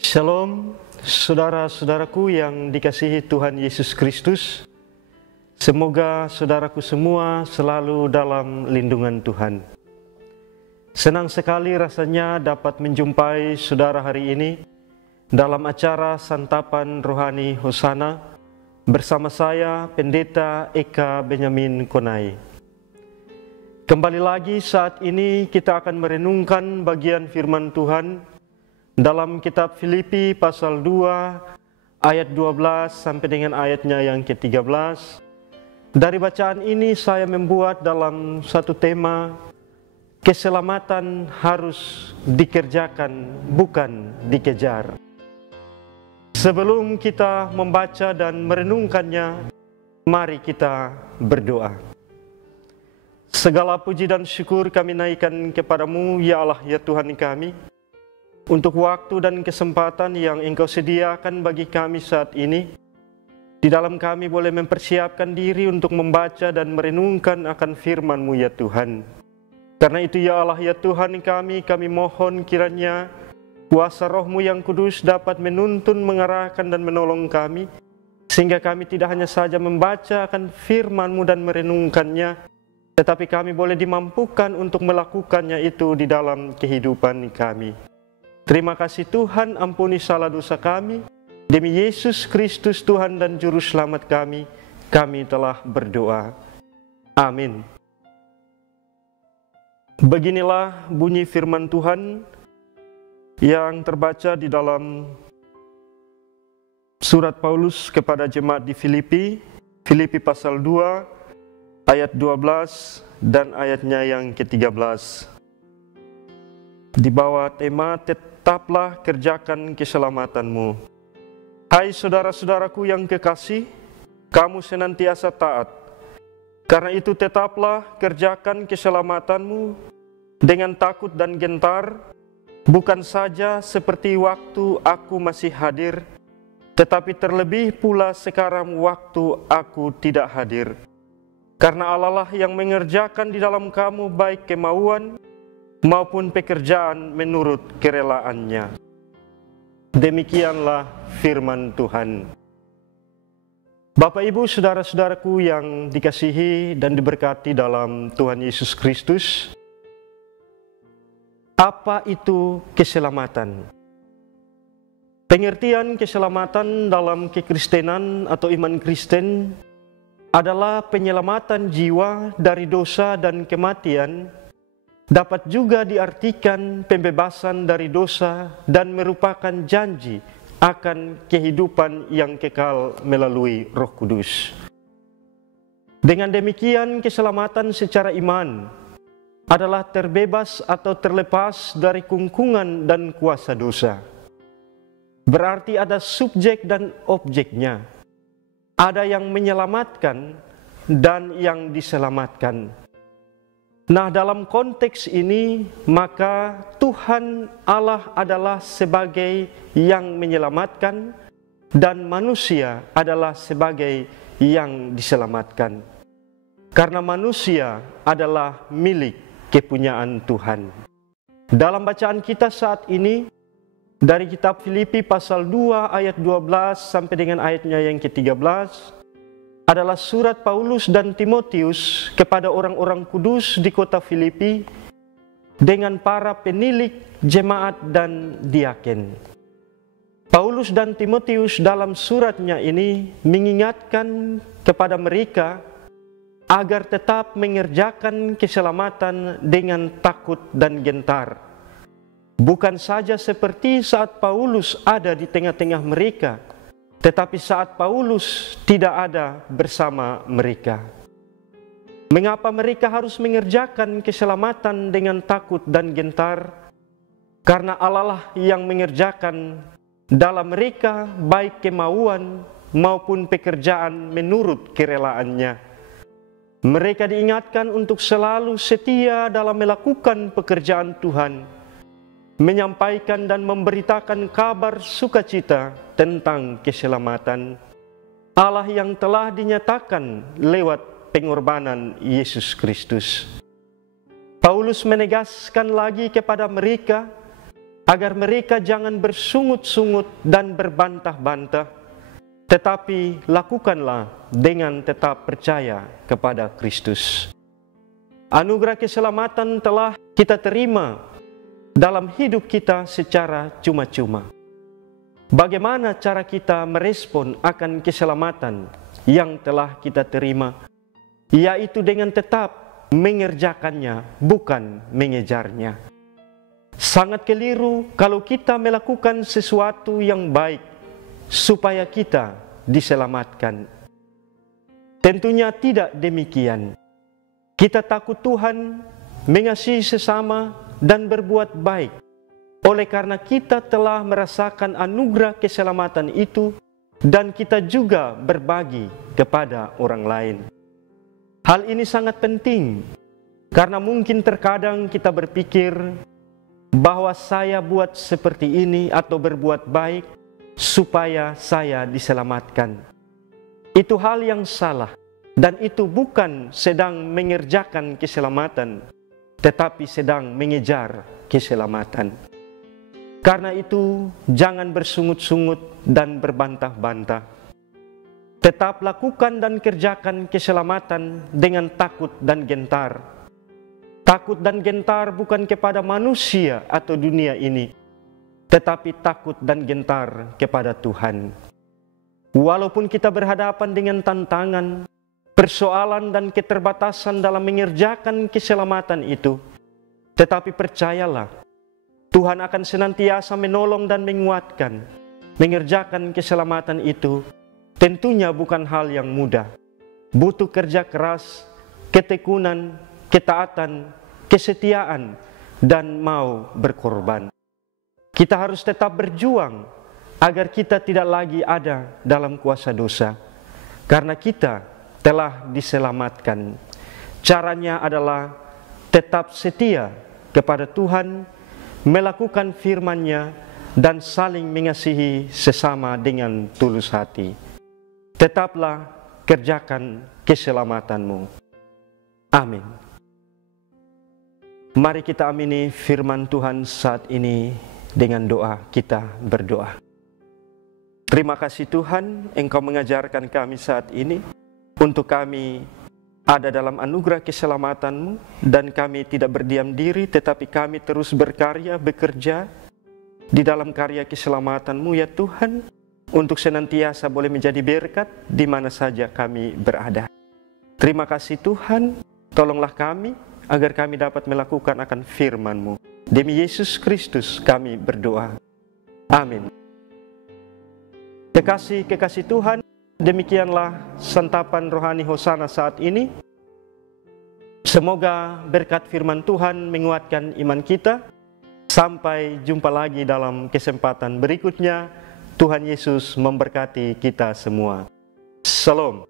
Shalom, saudara-saudaraku yang dikasihi Tuhan Yesus Kristus. Semoga saudaraku semua selalu dalam lindungan Tuhan. Senang sekali rasanya dapat menjumpai saudara hari ini dalam acara Santapan Rohani Hosana bersama saya, Pendeta Eka Benyamin Konai. Kembali lagi saat ini kita akan merenungkan bagian firman Tuhan dalam kitab Filipi pasal 2 ayat 12 sampai dengan ayatnya yang ke-13. Dari bacaan ini saya membuat dalam satu tema, keselamatan harus dikerjakan bukan dikejar. Sebelum kita membaca dan merenungkannya, mari kita berdoa. Segala puji dan syukur kami naikkan kepadamu, ya Allah, ya Tuhan kami, untuk waktu dan kesempatan yang Engkau sediakan bagi kami saat ini. Di dalam kami boleh mempersiapkan diri untuk membaca dan merenungkan akan firman-Mu, ya Tuhan. Karena itu, ya Allah, ya Tuhan kami mohon kiranya kuasa Roh-Mu yang kudus dapat menuntun, mengarahkan dan menolong kami, sehingga kami tidak hanya saja membaca akan firman-Mu dan merenungkannya, tetapi kami boleh dimampukan untuk melakukannya itu di dalam kehidupan kami. Terima kasih Tuhan, ampuni salah dosa kami. Demi Yesus Kristus Tuhan dan Juru Selamat kami telah berdoa. Amin. Beginilah bunyi firman Tuhan yang terbaca di dalam surat Paulus kepada jemaat di Filipi, Filipi pasal 2 ayat 12 dan ayatnya yang ke-13. Di bawah tema tetaplah kerjakan keselamatanmu. Hai saudara-saudaraku yang kekasih, kamu senantiasa taat. Karena itu tetaplah kerjakan keselamatanmu dengan takut dan gentar, bukan saja seperti waktu aku masih hadir, tetapi terlebih pula sekarang waktu aku tidak hadir. Karena Allah lah yang mengerjakan di dalam kamu baik kemauan maupun pekerjaan menurut kerelaannya. Demikianlah firman Tuhan. Bapak, Ibu, saudara-saudaraku yang dikasihi dan diberkati dalam Tuhan Yesus Kristus, apa itu keselamatan? Pengertian keselamatan dalam kekristenan atau iman Kristen adalah penyelamatan jiwa dari dosa dan kematian. Dapat juga diartikan pembebasan dari dosa dan merupakan janji akan kehidupan yang kekal melalui Roh Kudus. Dengan demikian, keselamatan secara iman adalah terbebas atau terlepas dari kungkungan dan kuasa dosa. Berarti ada subjek dan objeknya. Ada yang menyelamatkan dan yang diselamatkan. Nah, dalam konteks ini, maka Tuhan Allah adalah sebagai yang menyelamatkan dan manusia adalah sebagai yang diselamatkan. Karena manusia adalah milik kepunyaan Tuhan. Dalam bacaan kita saat ini, dari kitab Filipi pasal 2 ayat 12 sampai dengan ayatnya yang ke-13, adalah surat Paulus dan Timotius kepada orang-orang kudus di kota Filipi dengan para penilik, jemaat, dan diaken. Paulus dan Timotius dalam suratnya ini mengingatkan kepada mereka agar tetap mengerjakan keselamatan dengan takut dan gentar. Bukan saja seperti saat Paulus ada di tengah-tengah mereka, tetapi saat Paulus tidak ada bersama mereka. Mengapa mereka harus mengerjakan keselamatan dengan takut dan gentar? Karena Allah lah yang mengerjakan dalam mereka baik kemauan maupun pekerjaan menurut kerelaannya. Mereka diingatkan untuk selalu setia dalam melakukan pekerjaan Tuhan, menyampaikan dan memberitakan kabar sukacita tentang keselamatan Allah yang telah dinyatakan lewat pengorbanan Yesus Kristus. Paulus menegaskan lagi kepada mereka agar mereka jangan bersungut-sungut dan berbantah-bantah, tetapi lakukanlah dengan tetap percaya kepada Kristus. Anugerah keselamatan telah kita terima dalam hidup kita secara cuma-cuma. Bagaimana cara kita merespon akan keselamatan yang telah kita terima? Yaitu dengan tetap mengerjakannya, bukan mengejarnya. Sangat keliru kalau kita melakukan sesuatu yang baik supaya kita diselamatkan. Tentunya tidak demikian. Kita takut Tuhan, mengasihi sesama, dan berbuat baik. Oleh karena kita telah merasakan anugerah keselamatan itu, dan kita juga berbagi kepada orang lain. Hal ini sangat penting, karena mungkin terkadang kita berpikir bahwa saya buat seperti ini atau berbuat baik supaya saya diselamatkan. Itu hal yang salah. Dan itu bukan sedang mengerjakan keselamatan, tetapi sedang mengejar keselamatan. Karena itu, jangan bersungut-sungut dan berbantah-bantah. Tetap lakukan dan kerjakan keselamatan dengan takut dan gentar. Takut dan gentar bukan kepada manusia atau dunia ini, tetapi takut dan gentar kepada Tuhan. Walaupun kita berhadapan dengan tantangan, persoalan dan keterbatasan dalam mengerjakan keselamatan itu, tetapi percayalah, Tuhan akan senantiasa menolong dan menguatkan. Mengerjakan keselamatan itu tentunya bukan hal yang mudah. Butuh kerja keras, ketekunan, ketaatan, kesetiaan, dan mau berkorban. Kita harus tetap berjuang agar kita tidak lagi ada dalam kuasa dosa, karena kita telah diselamatkan. Caranya adalah tetap setia kepada Tuhan, melakukan firman-Nya, dan saling mengasihi sesama dengan tulus hati. Tetaplah kerjakan keselamatanmu. Amin. Mari kita amini firman Tuhan saat ini dengan doa. Kita berdoa. Terima kasih Tuhan, Engkau mengajarkan kami saat ini untuk kami ada dalam anugerah keselamatan-Mu, dan kami tidak berdiam diri, tetapi kami terus berkarya, bekerja di dalam karya keselamatan-Mu ya Tuhan, untuk senantiasa boleh menjadi berkat di mana saja kami berada. Terima kasih Tuhan, tolonglah kami agar kami dapat melakukan akan firman-Mu. Demi Yesus Kristus kami berdoa. Amin. Kekasih Tuhan, demikianlah santapan rohani Hosana saat ini. Semoga berkat firman Tuhan menguatkan iman kita. Sampai jumpa lagi dalam kesempatan berikutnya. Tuhan Yesus memberkati kita semua. Shalom.